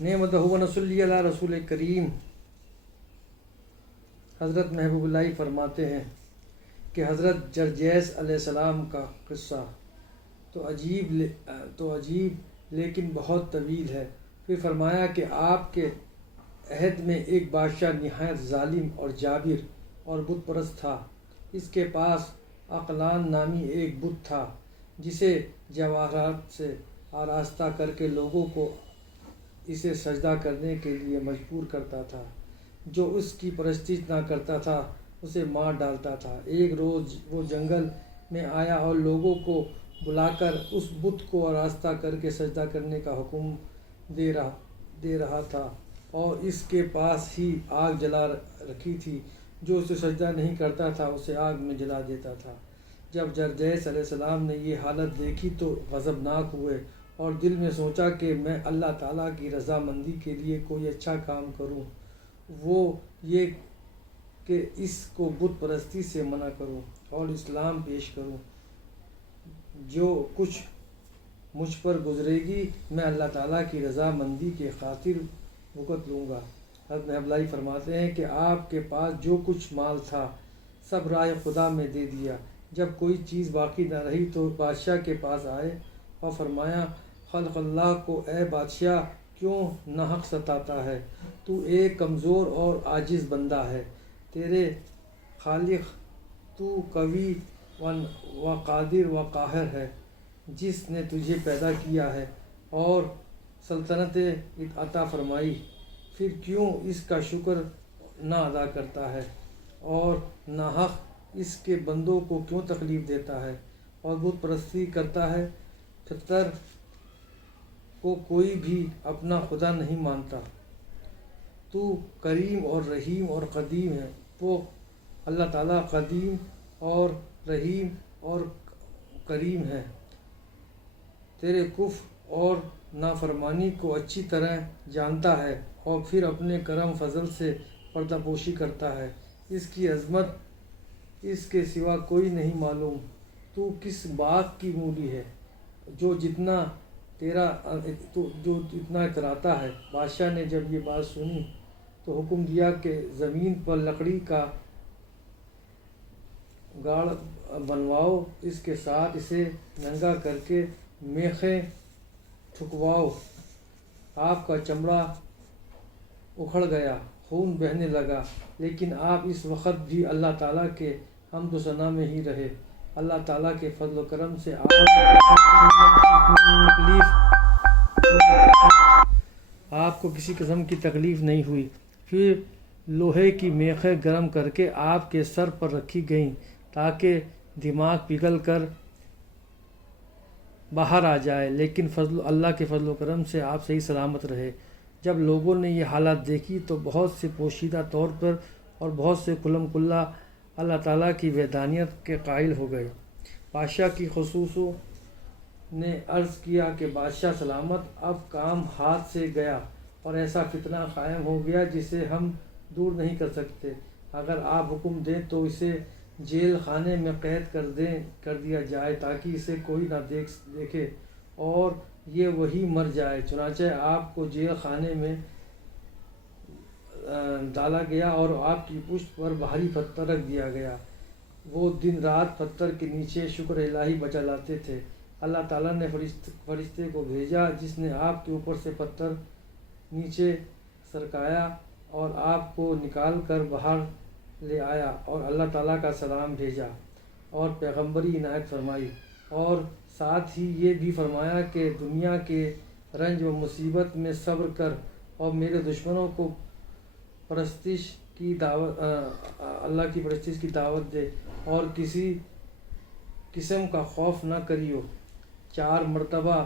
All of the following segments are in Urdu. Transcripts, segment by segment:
نعمتہ و نصلی علی رسول کریم۔ حضرت محبوب اللہ فرماتے ہیں کہ حضرت جرجیس علیہ السلام کا قصہ تو عجیب لیکن بہت طویل ہے۔ پھر فرمایا کہ آپ کے عہد میں ایک بادشاہ نہایت ظالم اور جابر اور بت پرست تھا۔ اس کے پاس اقلان نامی ایک بت تھا جسے جواہرات سے آراستہ کر کے لوگوں کو اسے سجدہ کرنے کے لیے مجبور کرتا تھا۔ جو اس کی پرستش نہ کرتا تھا اسے مار ڈالتا تھا۔ ایک روز وہ جنگل میں آیا اور لوگوں کو بلا کر اس بت کو آراستہ کر کے سجدہ کرنے کا حکم دے رہا تھا، اور اس کے پاس ہی آگ جلا رکھی تھی۔ جو اسے سجدہ نہیں کرتا تھا اسے آگ میں جلا دیتا تھا۔ جب جرجیس علیہ السلام نے یہ حالت دیکھی تو غضبناک ہوئے اور دل میں سوچا کہ میں اللہ تعالیٰ کی رضامندی کے لیے کوئی اچھا کام کروں، وہ یہ کہ اس کو بت پرستی سے منع کروں اور اسلام پیش کروں۔ جو کچھ مجھ پر گزرے گی میں اللہ تعالیٰ کی رضامندی کے خاطر بھگت لوں گا۔ حضرت محبوب فرماتے ہیں کہ آپ کے پاس جو کچھ مال تھا سب راہ خدا میں دے دیا۔ جب کوئی چیز باقی نہ رہی تو بادشاہ کے پاس آئے اور فرمایا، خلق اللہ کو اے بادشاہ کیوں ناحق ستاتا ہے؟ تو ایک کمزور اور عاجز بندہ ہے۔ تیرے خالق تو قوی و قادر و قاہر ہے، جس نے تجھے پیدا کیا ہے اور سلطنت عطا فرمائی، پھر کیوں اس کا شکر نہ ادا کرتا ہے اور ناحق اس کے بندوں کو کیوں تکلیف دیتا ہے اور بت پرستی کرتا ہے؟ فطر کو کوئی بھی اپنا خدا نہیں مانتا۔ تو کریم اور رحیم اور قدیم ہے۔ وہ اللہ تعالیٰ قدیم اور رحیم اور کریم ہے۔ تیرے کفر اور نافرمانی کو اچھی طرح جانتا ہے اور پھر اپنے کرم فضل سے پردہ پوشی کرتا ہے۔ اس کی عظمت اس کے سوا کوئی نہیں معلوم۔ تو کس باغ کی مولی ہے جو جتنا اتراتا ہے؟ بادشاہ نے جب یہ بات سنی تو حکم دیا کہ زمین پر لکڑی کا گاڑ بنواؤ، اس کے ساتھ اسے ننگا کر کے میخیں ٹھکواؤ۔ آپ کا چمڑا اکھڑ گیا، خون بہنے لگا، لیکن آپ اس وقت بھی اللہ تعالیٰ کے حمد و ثنا میں ہی رہے۔ اللہ تعالیٰ کے فضل و کرم سے آپ کو کسی قسم کی تکلیف نہیں ہوئی۔ پھر لوہے کی میخیں گرم کر کے آپ کے سر پر رکھی گئیں تاکہ دماغ پگھل کر باہر آ جائے، لیکن اللہ کے فضل و کرم سے آپ صحیح سلامت رہے۔ جب لوگوں نے یہ حالت دیکھی تو بہت سے پوشیدہ طور پر اور بہت سے کھلم کھلا اللہ تعالیٰ کی وحدانیت کے قائل ہو گئے۔ بادشاہ کی خصوصیوں نے عرض کیا کہ بادشاہ سلامت، اب کام ہاتھ سے گیا اور ایسا فتنہ قائم ہو گیا جسے ہم دور نہیں کر سکتے۔ اگر آپ حکم دیں تو اسے جیل خانے میں قید کر دیا جائے تاکہ اسے کوئی نہ دیکھے اور یہ وہی مر جائے۔ چنانچہ آپ کو جیل خانے میں ڈالا گیا اور آپ کی پشت پر بھاری پتھر رکھ دیا گیا۔ وہ دن رات پتھر کے نیچے شکر الہی بجا لاتے تھے۔ اللہ تعالیٰ نے فرشتے کو بھیجا جس نے آپ کے اوپر سے پتھر نیچے سرکایا اور آپ کو نکال کر باہر لے آیا اور اللہ تعالیٰ کا سلام بھیجا اور پیغمبری عنایت فرمائی، اور ساتھ ہی یہ بھی فرمایا کہ دنیا کے رنج و مصیبت میں صبر کر اور میرے دشمنوں کو اللہ کی پرستش کی دعوت دے اور کسی قسم کا خوف نہ کریو۔ 4 مرتبہ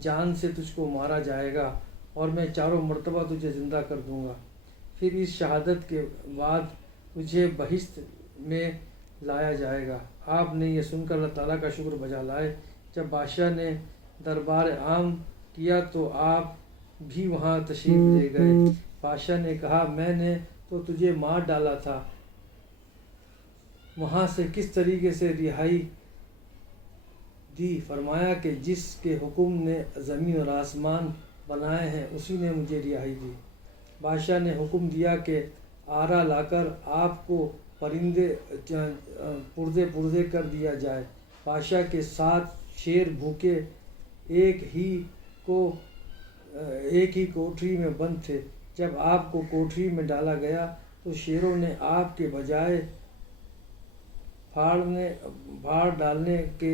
جان سے تجھ کو مارا جائے گا اور میں 4 مرتبہ تجھے زندہ کر دوں گا۔ پھر اس شہادت کے بعد تجھے بہشت میں لایا جائے گا۔ آپ نے یہ سن کر اللہ تعالیٰ کا شکر بجا لائے۔ جب بادشاہ نے دربار عام کیا تو آپ بھی وہاں تشریف لے گئے۔ بادشاہ نے کہا، میں نے تو تجھے مار ڈالا تھا، وہاں سے کس طریقے سے رہائی دی؟ فرمایا کہ جس کے حکم نے زمین اور آسمان بنائے ہیں اسی نے مجھے رہائی دی۔ بادشاہ نے حکم دیا کہ آرا لا کر آپ کو پرندے پردے کر دیا جائے۔ بادشاہ کے 7 شیر بھوکے ایک ہی کوٹری میں بند تھے۔ جب آپ کو کوٹری میں ڈالا گیا تو شیروں نے آپ کے بجائے پھاڑ ڈالنے کے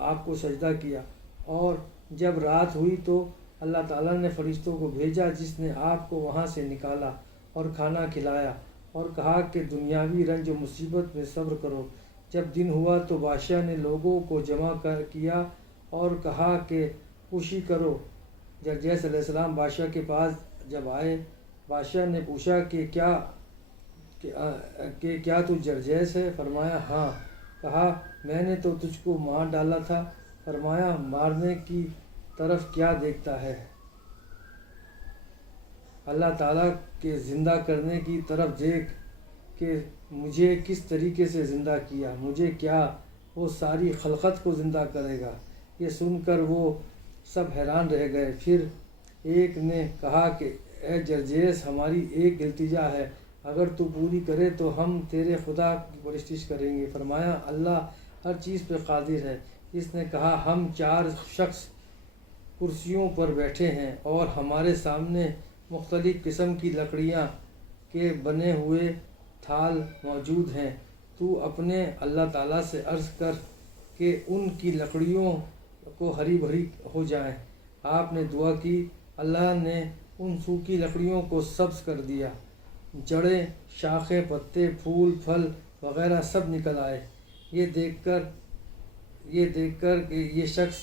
آپ کو سجدہ کیا، اور جب رات ہوئی تو اللہ تعالیٰ نے فرشتوں کو بھیجا جس نے آپ کو وہاں سے نکالا اور کھانا کھلایا اور کہا کہ دنیاوی رنج و مصیبت میں صبر کرو۔ جب دن ہوا تو بادشاہ نے لوگوں کو جمع کیا اور کہا کہ خوشی کرو۔ جرجیس علیہ السلام بادشاہ کے پاس جب آئے، بادشاہ نے پوچھا کہ کیا تو جرجیس ہے؟ فرمایا ہاں۔ کہا میں نے تو تجھ کو مار ڈالا تھا۔ فرمایا مارنے کی طرف کیا دیکھتا ہے؟ اللہ تعالیٰ کے زندہ کرنے کی طرف دیکھ کہ مجھے کس طریقے سے زندہ کیا، مجھے کیا وہ ساری خلقت کو زندہ کرے گا۔ یہ سن کر وہ سب حیران رہ گئے۔ پھر ایک نے کہا کہ اے جرجیس، ہماری ایک التجا ہے، اگر تو پوری کرے تو ہم تیرے خدا کی پرستش کریں گے۔ فرمایا اللہ ہر چیز پہ قادر ہے۔ اس نے کہا ہم 4 شخص کرسیوں پر بیٹھے ہیں اور ہمارے سامنے مختلف قسم کی لکڑیاں کے بنے ہوئے تھال موجود ہیں۔ تو اپنے اللہ تعالیٰ سے عرض کر کہ ان کی لکڑیوں کو ہری بھری ہو جائیں۔ آپ نے دعا کی، اللہ نے ان سوکھی لکڑیوں کو سبز کر دیا، جڑیں، شاخیں، پتے، پھول، پھل وغیرہ سب نکل آئے۔ یہ دیکھ کر کہ یہ شخص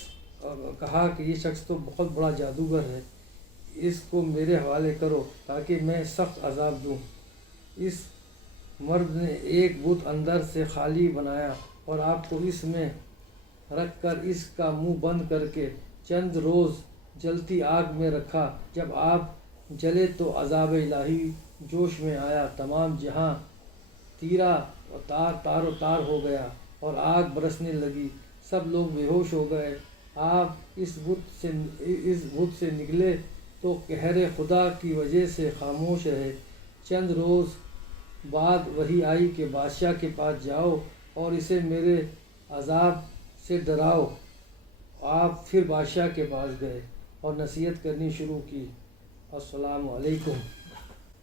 کہا کہ یہ شخص تو بہت بڑا جادوگر ہے، اس کو میرے حوالے کرو تاکہ میں سخت عذاب دوں۔ اس مرد نے ایک بت اندر سے خالی بنایا اور آپ کو اس میں رکھ کر اس کا منہ بند کر کے چند روز جلتی آگ میں رکھا۔ جب آپ جلے تو عذاب الہی جوش میں آیا، تمام جہاں تار و تار ہو گیا اور آگ برسنے لگی، سب لوگ بے ہوش ہو گئے۔ آپ اس بت سے نکلے تو قہر خدا کی وجہ سے خاموش رہے۔ چند روز بعد وحی آئی کہ بادشاہ کے پاس جاؤ اور اسے میرے عذاب سے ڈراؤ۔ آپ پھر بادشاہ کے پاس گئے اور نصیحت کرنی شروع کی۔ السلام علیکم۔